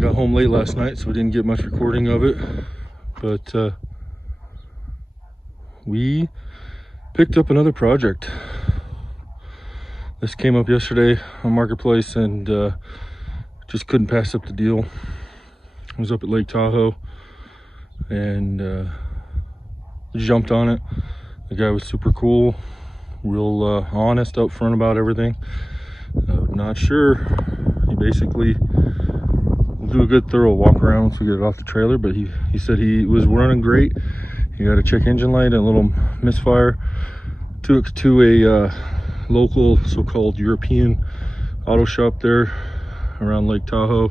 got home late last night, so we didn't get much recording of it, but we picked up another project. This came up yesterday on Marketplace, and just couldn't pass up the deal. I was up at Lake Tahoe and jumped on it. The guy was super cool, real honest up front about everything. Not sure. He basically will do a good thorough walk around once we get it off the trailer, but he said he was running great. He got a check engine light and a little misfire. Took it to a local so-called European auto shop there around Lake Tahoe,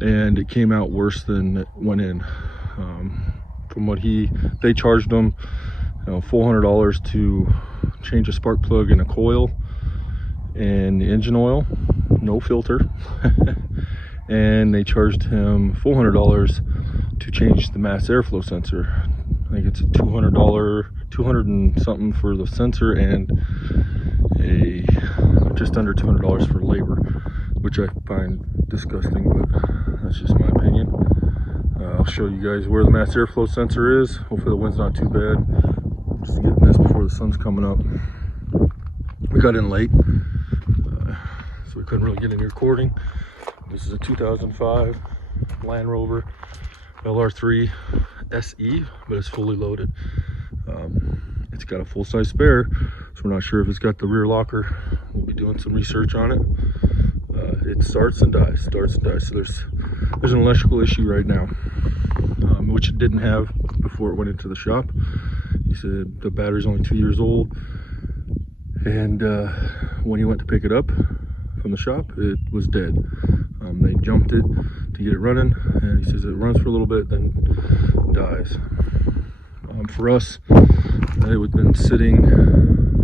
and it came out worse than it went in. From what they charged him, $400 to change a spark plug and a coil and the engine oil, no filter. And they charged him $400 to change the mass airflow sensor. I think it's a $200 and something for the sensor, and just under $200 for labor, which I find disgusting, but that's just my opinion. I'll show you guys where the mass airflow sensor is. Hopefully the wind's not too bad. Just getting this before the sun's coming up. We got in late, so we couldn't really get any recording. This is a 2005 Land Rover LR3 SE, but it's fully loaded. It's got a full-size spare, so we're not sure if it's got the rear locker. We'll be doing some research on it. It starts and dies. So there's an electrical issue right now, which it didn't have before it went into the shop. He said the battery's only 2 years old, and when he went to pick it up from the shop, it was dead. They jumped it to get it running, and he says it runs for a little bit, then dies. For us, it had been sitting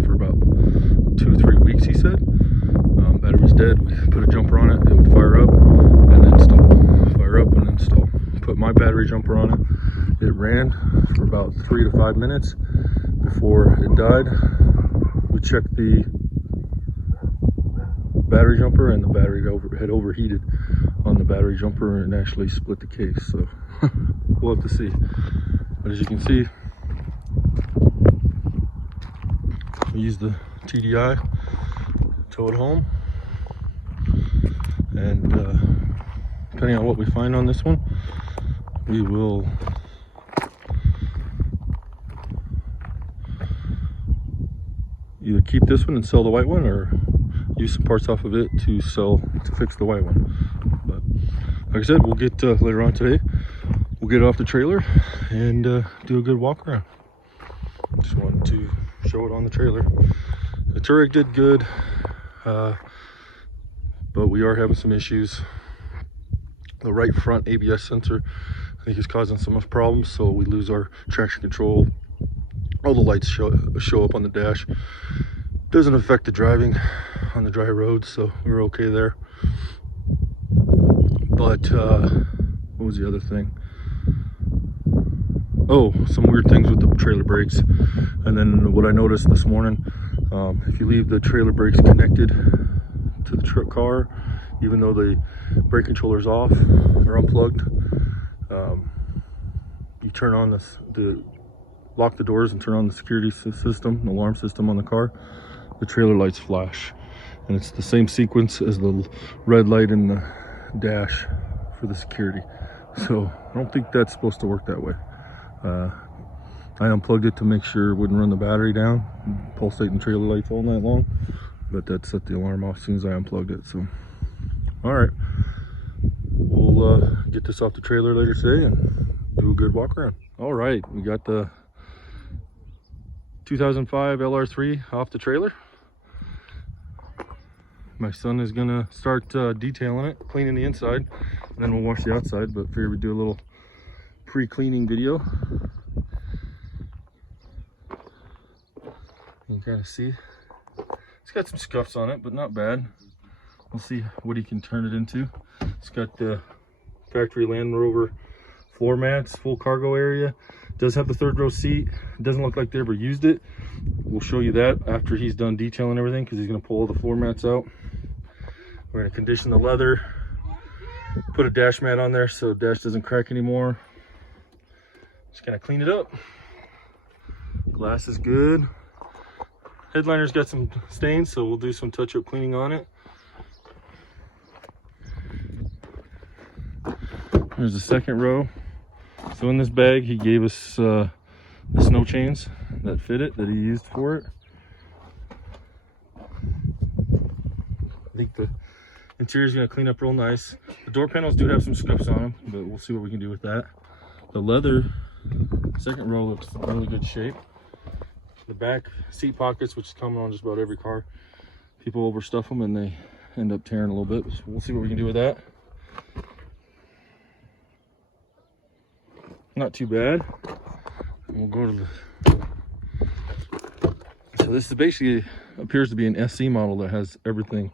for about 2-3 weeks, he said. Battery was dead. We put a jumper on it, it would fire up and then stall, fire up and then stall. Put my battery jumper on it. It ran for about 3 to 5 minutes before it died. We checked the battery jumper, and the battery had overheated on the battery jumper and actually split the case, so we'll have to see. But as you can see, we use the TDI, tow it home, and depending on what we find on this one, we will either keep this one and sell the white one, or use some parts off of it to fix the white one. But like I said, we'll get later on today, we'll get it off the trailer and do a good walk around. Just wanted to show it on the trailer. The Touareg did good, but we are having some issues. The right front ABS sensor, I think, is causing some problems, so we lose our traction control. All the lights show up on the dash. Doesn't affect the driving on the dry roads, so we're okay there. But what was the other thing? Oh, some weird things with the trailer brakes. And then what I noticed this morning, if you leave the trailer brakes connected to the truck car, even though the brake controller's off or unplugged, you turn on lock the doors and turn on the security system, the alarm system on the car, the trailer lights flash. And it's the same sequence as the red light in the dash for the security. So I don't think that's supposed to work that way. I unplugged it to make sure it wouldn't run the battery down, pulsating trailer lights all night long, but that set the alarm off as soon as I unplugged it. So all right, we'll get this off the trailer later today and do a good walk around. All right, we got the 2005 LR3 off the trailer. My son is gonna start detailing it, cleaning the inside, and then we'll wash the outside, but figured we'd do a little pre-cleaning video. You can kind of see it's got some scuffs on it, but not bad. We'll see what he can turn it into. It's got the factory Land Rover floor mats, full cargo area. It does have the third row seat. It doesn't look like they ever used it. We'll show you that after he's done detailing everything, because he's going to pull all the floor mats out. We're going to condition the leather, Put a dash mat on there so dash doesn't crack anymore. Just gonna clean it up. Glass is good. Headliner's got some stains, so we'll do some touch-up cleaning on it. There's the second row. So in this bag, he gave us the snow chains that fit it, that he used for it. I think the interior is going to clean up real nice. The door panels do have some scuffs on them, but we'll see what we can do with that. The leather second row looks in really good shape. The back seat pockets, which is common on just about every car, people overstuff them and they end up tearing a little bit. So we'll see what we can do with that. Not too bad. And we'll go to the... So this is basically appears to be an SE model that has everything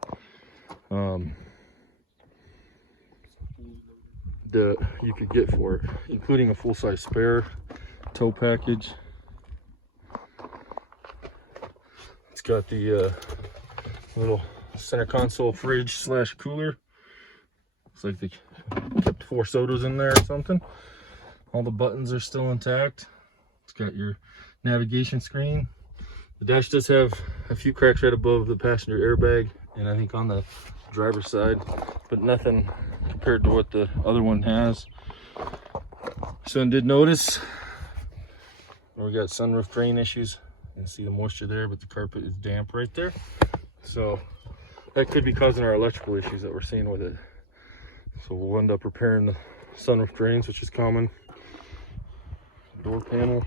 that you could get for it, including a full-size spare, tow package. It's got the little center console fridge slash cooler. Looks like they kept 4 sodas in there or something. All the buttons are still intact. It's got your navigation screen. The dash does have a few cracks right above the passenger airbag and I think on the driver's side, but nothing compared to what the other one has. Son did notice we got sunroof drain issues. You can see the moisture there, but the carpet is damp right there. So that could be causing our electrical issues that we're seeing with it. So we'll end up repairing the sunroof drains, which is common. Door panel.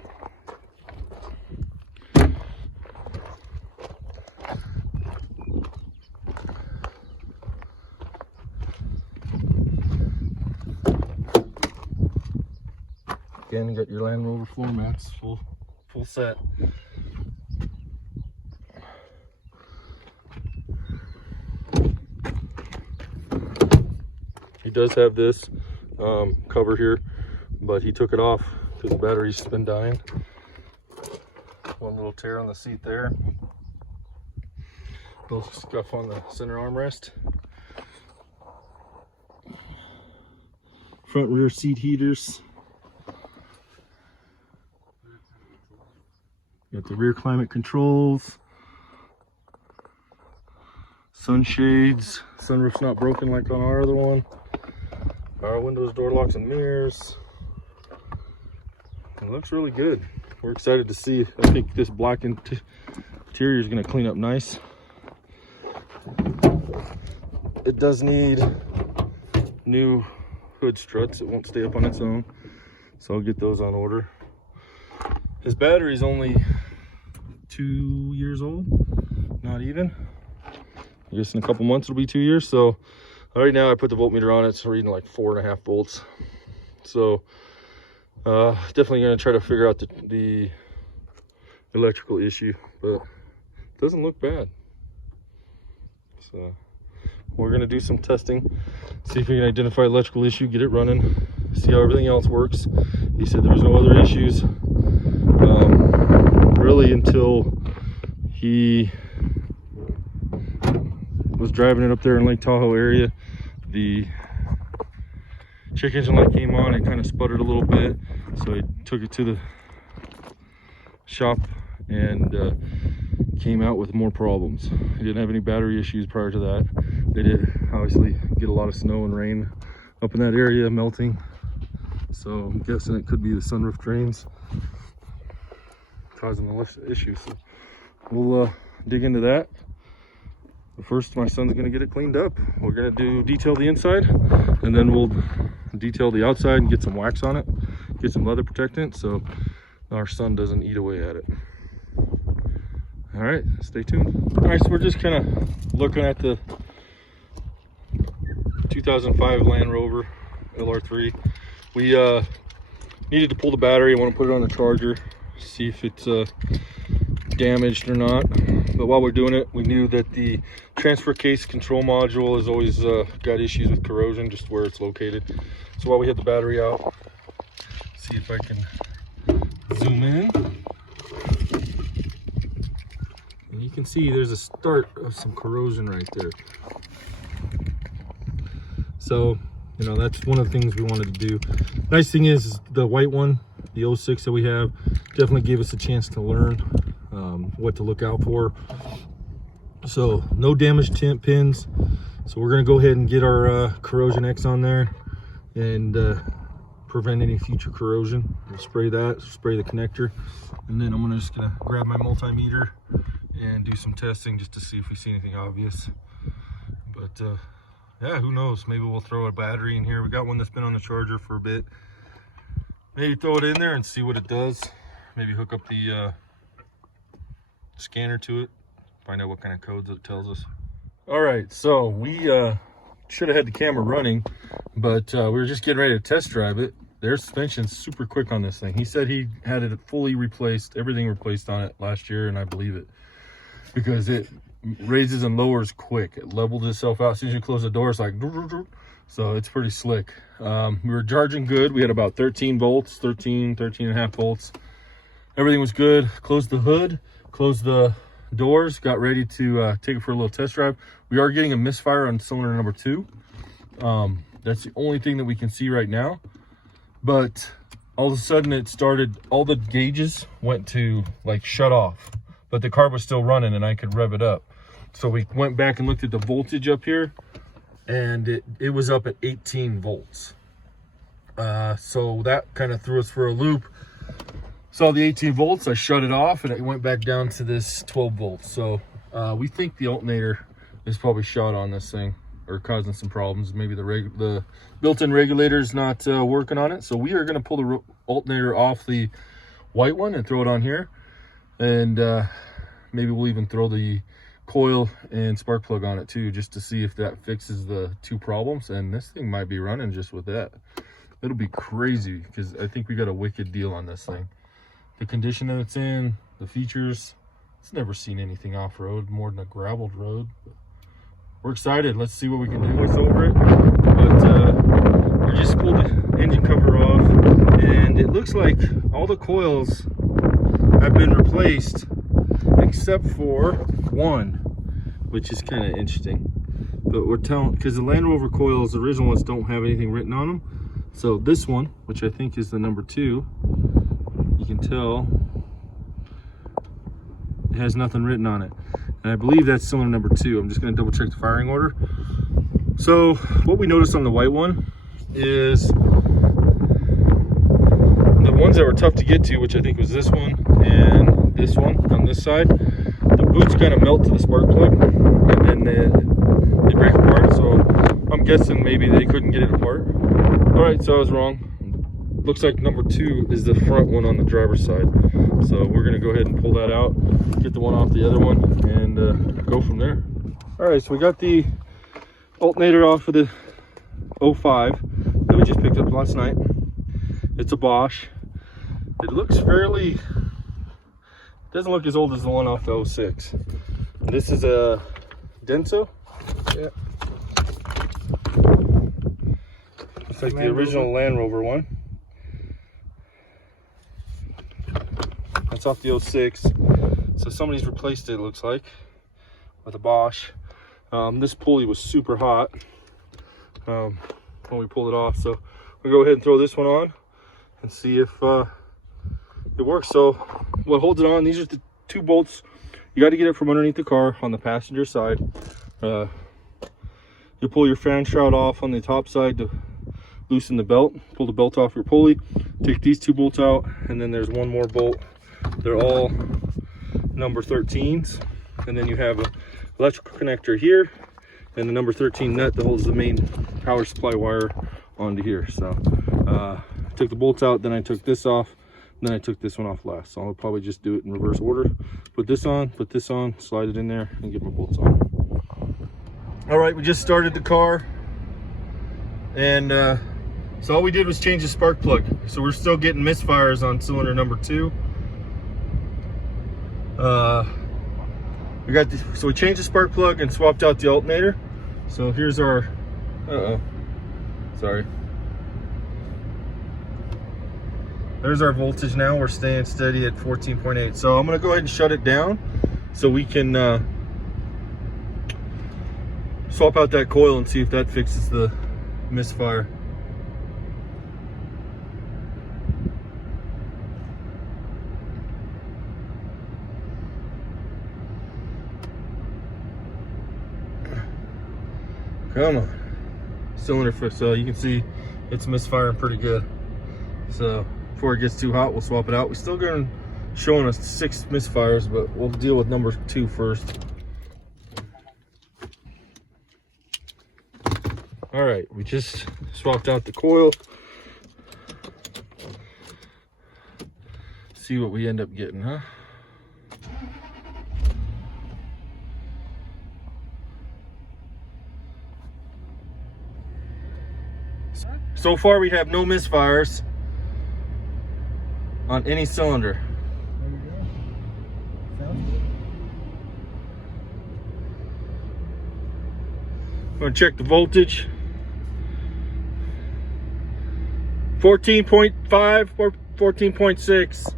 Again, you got your Land Rover floor mats, full set. He does have this cover here, but he took it off because the battery's been dying. One little tear on the seat there. A little scuff on the center armrest. Front rear seat heaters. Got the rear climate controls. Sunshades. Sunroof's not broken like on our other one. Power windows, door locks, and mirrors. It looks really good. We're excited to see. I think this black interior is going to clean up nice. It does need new hood struts. It won't stay up on its own, so I'll get those on order. His battery is only 2 years old, not even. I guess in a couple months it'll be 2 years. So right now I put the voltmeter on it, it's reading like 4.5 volts. So definitely going to try to figure out the electrical issue, but it doesn't look bad. So we're going to do some testing, see if we can identify electrical issue, get it running, see how everything else works. He said there was no other issues really until he was driving it up there in Lake Tahoe area. The check engine light came on, it kind of sputtered a little bit, so he took it to the shop and came out with more problems. He didn't have any battery issues prior to that. They did obviously get a lot of snow and rain up in that area, melting, so I'm guessing it could be the sunroof drains causing the issue. So we'll dig into that. But first, my son's gonna get it cleaned up. We're gonna detail the inside, and then we'll detail the outside and get some wax on it, get some leather protectant so our son doesn't eat away at it. All right, stay tuned. All right, so we're just kind of looking at the 2005 Land Rover LR3. We needed to pull the battery. I want to put it on the charger, see if it's damaged or not. But while we're doing it, we knew that the transfer case control module has always got issues with corrosion just where it's located. So while we had the battery out, see if I can zoom in. And you can see there's a start of some corrosion right there. So You know, that's one of the things we wanted to do. Nice thing is the white one, the 06 that we have, definitely gave us a chance to learn what to look out for. So no damaged tint pins. So we're gonna go ahead and get our corrosion X on there and prevent any future corrosion. We'll spray that, spray the connector, and then I'm just gonna grab my multimeter and do some testing just to see if we see anything obvious. But yeah, who knows? Maybe we'll throw a battery in here. We got one that's been on the charger for a bit. Maybe throw it in there and see what it does. Maybe hook up the scanner to it, find out what kind of codes it tells us. All right, so we should have had the camera running, but we were just getting ready to test drive it. Their suspension's super quick on this thing. He said he had it fully replaced, everything replaced on it last year, and I believe it, because it raises and lowers quick. It leveled itself out. As soon as you close the door, it's like, so it's pretty slick. We were charging good. We had about 13 volts, 13 and a half volts. Everything was good. Closed the hood, closed the doors, got ready to take it for a little test drive. We are getting a misfire on cylinder number 2. That's the only thing that we can see right now. But all of a sudden it started, all the gauges went to like shut off, but the car was still running and I could rev it up. So we went back and looked at the voltage up here, and it was up at 18 volts. So that kind of threw us for a loop. Saw the 18 volts, I shut it off, and it went back down to this 12 volts. So we think the alternator is probably shot on this thing, or causing some problems. Maybe the built-in regulator is not working on it. So we are going to pull the alternator off the white one and throw it on here, and maybe we'll even throw the coil and spark plug on it too, just to see if that fixes the 2 problems. And this thing might be running just with that. It'll be crazy, because I think we got a wicked deal on this thing. The condition that it's in, the features, it's never seen anything off-road more than a graveled road. But we're excited. Let's see what we can do. Voice over it, but we just pulled the engine cover off, and it looks like all the coils have been replaced except for one, which is kind of interesting. But we're telling, because the Land Rover coils, the original ones, don't have anything written on them. So this one, which I think is the number 2, you can tell it has nothing written on it, and I believe that's cylinder number 2. I'm just going to double check the firing order. So what we noticed on the white one is the ones that were tough to get to, which I think was this one and this one on this side, the boots kind of melt to the spark plug, and then they break apart. So I'm guessing maybe they couldn't get it apart. All right, so I was wrong. Looks like number 2 is the front one on the driver's side. So we're gonna go ahead and pull that out, get the one off the other one, and go from there. All right, so we got the alternator off of the 05 that we just picked up last night. It's a Bosch. It looks fairly, doesn't look as old as the one off the 06. This is a Denso. Yeah. Looks like the original Land Rover one. That's off the 06. So somebody's replaced it, it looks like, with a Bosch. This pulley was super hot when we pulled it off. So we'll go ahead and throw this one on and see if it works. So what holds it on, these are the 2 bolts. You got to get it from underneath the car on the passenger side. You pull your fan shroud off on the top side to loosen the belt. Pull the belt off your pulley. Take these 2 bolts out, and then there's one more bolt. They're all number 13s, and then you have an electrical connector here, and the number 13 nut that holds the main power supply wire onto here. So I took the bolts out, then I took this off, then I took this one off last. So I'll probably just do it in reverse order. Put this on, slide it in there, and get my bolts on. All right, we just started the car, and so all we did was change the spark plug. So we're still getting misfires on cylinder number 2. So we changed the spark plug and swapped out the alternator. So here's our, sorry. There's our voltage now. We're staying steady at 14.8. So I'm gonna go ahead and shut it down so we can swap out that coil and see if that fixes the misfire. Come on. Cylinder fit, so you can see it's misfiring pretty good. So before it gets too hot, we'll swap it out. We're still going showing us 6 misfires, but we'll deal with number 2 first. All right, we just swapped out the coil. See what we end up getting, huh? So far we have no misfires on any cylinder. There we go. Sounds good. I'm gonna check the voltage. 14.5 or 14.6.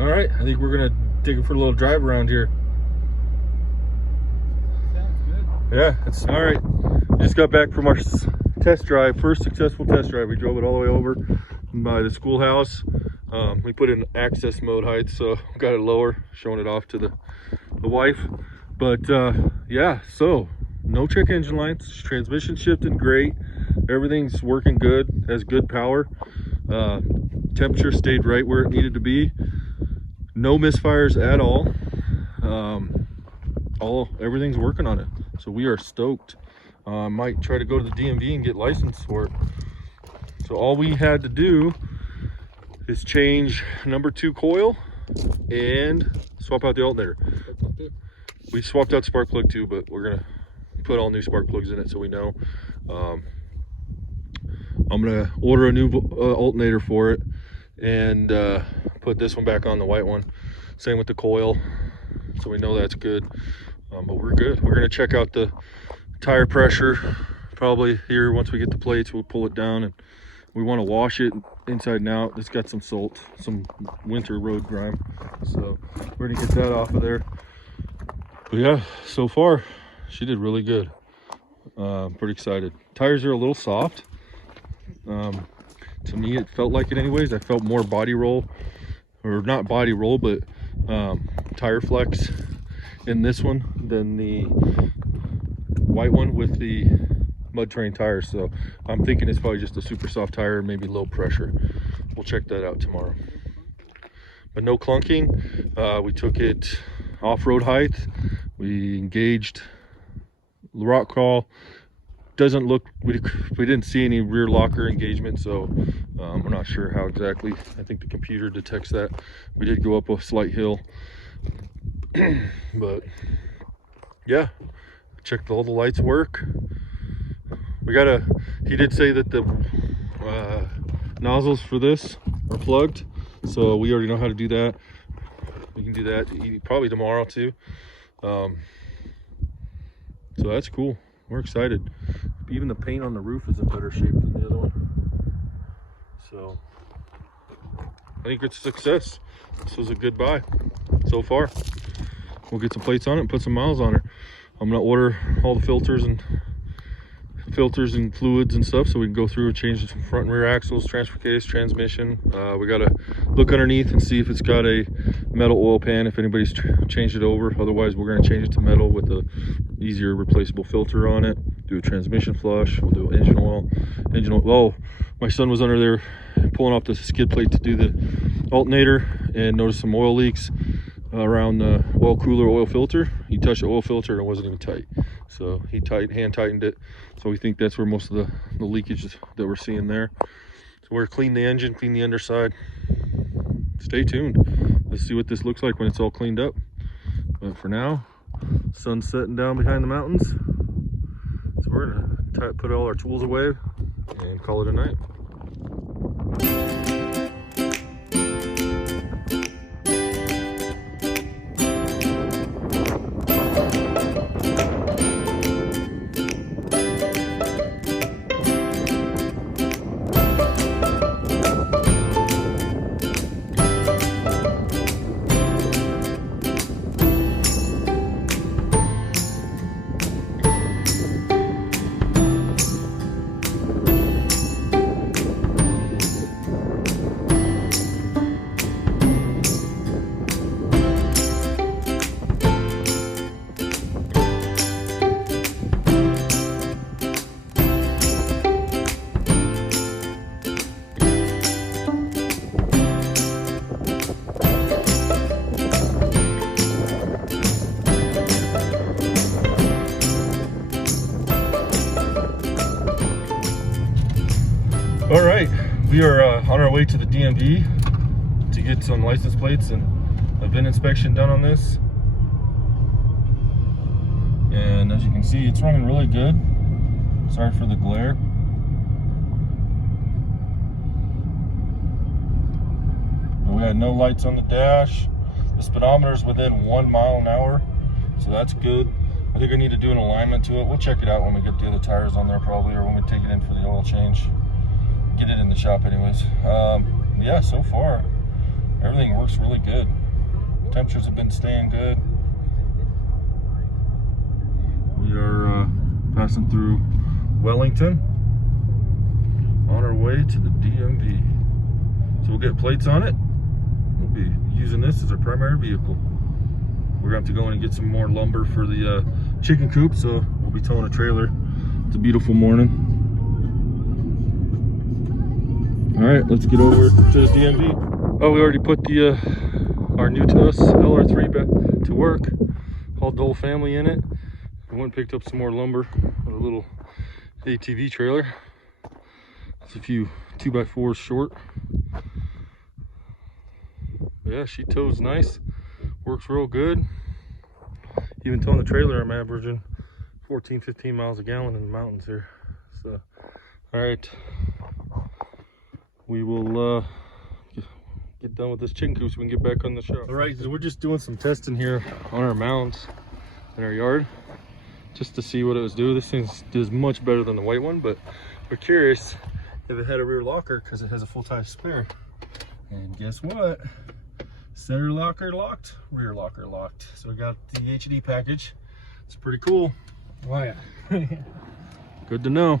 All right, I think we're gonna take it for a little drive around here. Sounds good. Yeah, it's all right. Just got back from our test drive, first successful test drive. We drove it all the way over by the schoolhouse. We put in access mode height, so got it lower, showing it off to the wife. But yeah, so no check engine lights, transmission shifting great, everything's working good, has good power. Temperature stayed right where it needed to be. No misfires at all. Everything's working on it, so we are stoked. Might try to go to the DMV and get licensed for it. So all we had to do is change number 2 coil and swap out the alternator. We swapped out spark plug too, but we're gonna put all new spark plugs in it so we know. I'm gonna order a new alternator for it and put this one back on, the white one. Same with the coil, so we know that's good. But we're good. We're gonna check out the tire pressure probably here. Once we get the plates, we'll pull it down, and we want to wash it inside and out. It's got some salt, some winter road grime, so we're gonna get that off of there. But yeah, so far she did really good. Pretty excited. Tires are a little soft. To me it felt like it anyways. I felt more body roll, or not body roll, but tire flex in this one than the white one with the mud terrain tires. So I'm thinking it's probably just a super soft tire, maybe low pressure. We'll check that out tomorrow. But no clunking. We took it off-road height. We engaged the rock crawl. Doesn't look, we didn't see any rear locker engagement, so we're not sure how exactly. I think the computer detects that. We did go up a slight hill. But yeah, checked all the lights work. He did say that the nozzles for this are plugged, so we already know how to do that. We can do that probably tomorrow too. So that's cool. We're excited. Even the paint on the roof is in better shape than the other one. So I think it's a success. This was a good buy so far. We'll get some plates on it and put some miles on her. I'm gonna order all the filters and fluids and stuff, so we can go through and change the front and rear axles, transfer case, transmission. We gotta look underneath and see if it's got a metal oil pan, if anybody's changed it over. Otherwise we're gonna change it to metal with a easier replaceable filter on it. Do a transmission flush. We'll do engine oil. Oh, my son was under there pulling off the skid plate to do the alternator and noticed some oil leaks around the oil cooler oil filter. He touched the oil filter and it wasn't even tight, so he hand tightened it. So we think that's where most of the leakage that we're seeing there. So we're clean the engine, clean the underside. Stay tuned. Let's see what this looks like when it's all cleaned up. But for now, sun's setting down behind the mountains, so we're gonna put all our tools away and call it a night. way to the DMV to get some license plates and a VIN inspection done on this. And as you can see, it's running really good. Sorry for the glare. We had no lights on the dash. The speedometer's within 1 mile an hour, so that's good. I think I need to do an alignment to it. We'll check it out when we get the other tires on there probably, or when we take it in for the oil change. Get it in the shop anyways. Yeah, so far, everything works really good. Temperatures have been staying good. We are passing through Wellington on our way to the DMV. So we'll get plates on it. We'll be using this as our primary vehicle. We're gonna have to go in and get some more lumber for the chicken coop, so we'll be towing a trailer. It's a beautiful morning. All right, let's get over to this DMV. Oh, we already put the our new to us LR3 back to work. Hauled the whole family in it. We went and picked up some more lumber with a little ATV trailer. It's a few 2x4s short. Yeah, she tows nice, works real good. Even towing the trailer, I'm averaging 14-15 miles a gallon in the mountains here. So, all right, we will get done with this chicken coop so we can get back on the shop. All right, so we're just doing some testing here on our mounds in our yard, just to see what it was doing. This thing does much better than the white one, but we're curious if it had a rear locker because it has a full-size spare. And guess what? Center locker locked, rear locker locked. So we got the HD package. It's pretty cool. Oh yeah. Good to know.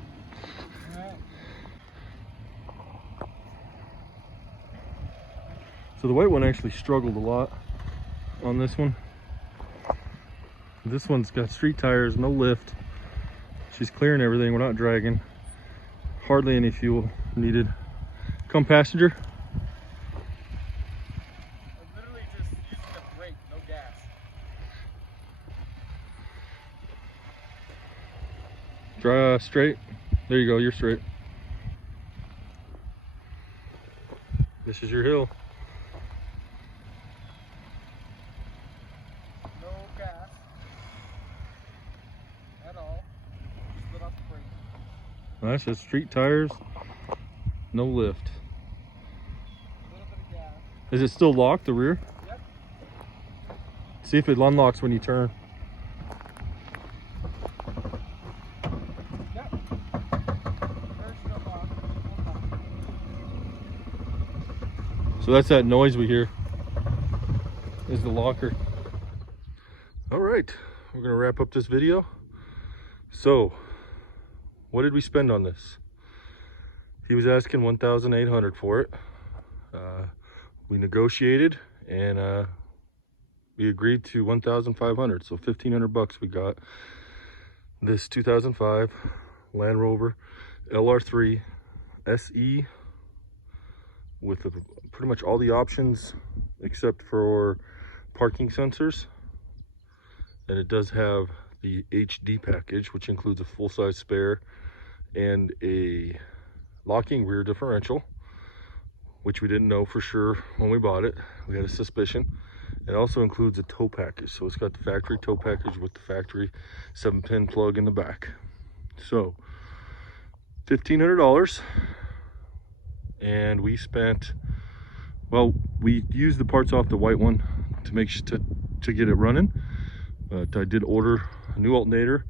So the white one actually struggled a lot on this one. This one's got street tires, no lift. She's clearing everything, we're not dragging. Hardly any fuel needed. Come passenger. Dry straight. There you go, you're straight. This is your hill. No gas at all. Just let off the brake. That's just street tires, no lift. A little bit of gas. Is it still locked, the rear? Yep. See if it unlocks when you turn. So that's that noise we hear, is the locker. All right, we're gonna wrap up this video. So, what did we spend on this? He was asking $1,800 for it. We negotiated and we agreed to $1,500. So 1,500 bucks we got this 2005 Land Rover LR3 SE with pretty much all the options except for parking sensors. And it does have the HD package, which includes a full-size spare and a locking rear differential, which we didn't know for sure when we bought it. We had a suspicion. It also includes a tow package. So it's got the factory tow package with the factory 7-pin plug in the back. So $1,500. And we spent, well, we used the parts off the white one to make sure to get it running. But I did order a new alternator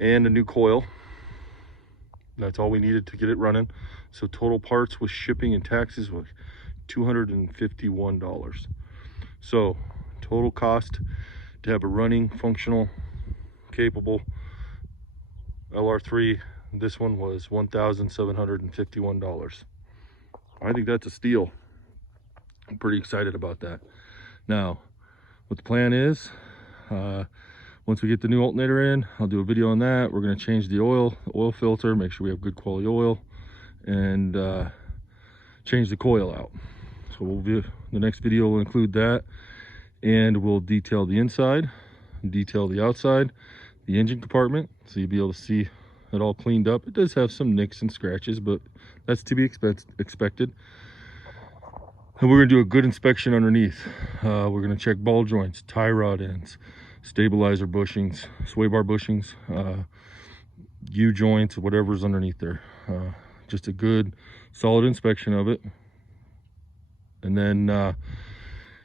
and a new coil. That's all we needed to get it running. So total parts with shipping and taxes was $251. So total cost to have a running, functional, capable LR3, this one was $1,751. I think that's a steal. I'm pretty excited about that. Now, what the plan is, once we get the new alternator in, I'll do a video on that. We're gonna change the oil filter, make sure we have good quality oil, and change the coil out. So the next video will include that, and we'll detail the inside, detail the outside, the engine compartment, so you'll be able to see it all cleaned up. It does have some nicks and scratches, but that's to be expected. And we're gonna do a good inspection underneath. We're gonna check ball joints, tie rod ends, stabilizer bushings, sway bar bushings, U joints, whatever's underneath there. Just a good solid inspection of it. And then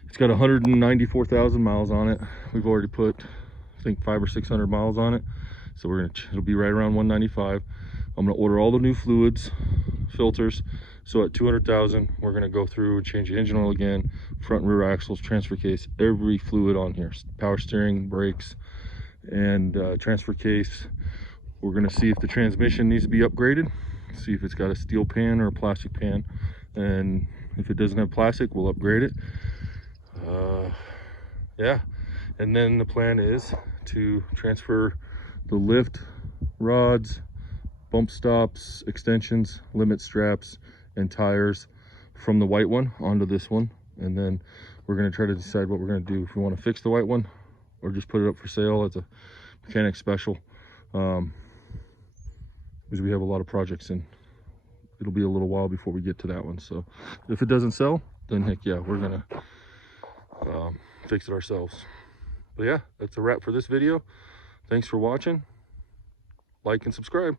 it's got 194,000 miles on it. We've already put, I think, 500 or 600 miles on it, so it'll be right around 195. I'm gonna order all the new fluids, filters. So at 200,000, we're gonna go through and change the engine oil again, front and rear axles, transfer case, every fluid on here, power steering, brakes, and transfer case. We're gonna see if the transmission needs to be upgraded, see if it's got a steel pan or a plastic pan, and if it doesn't have plastic, we'll upgrade it. Yeah, and then the plan is to transfer the lift rods, bump stops, extensions, limit straps, and tires from the white one onto this one. And then we're going to try to decide what we're going to do, if we want to fix the white one or just put it up for sale as a mechanic special, because we have a lot of projects and it'll be a little while before we get to that one. So if it doesn't sell, then heck yeah, we're gonna fix it ourselves. But yeah, that's a wrap for this video. Thanks for watching. Like and subscribe.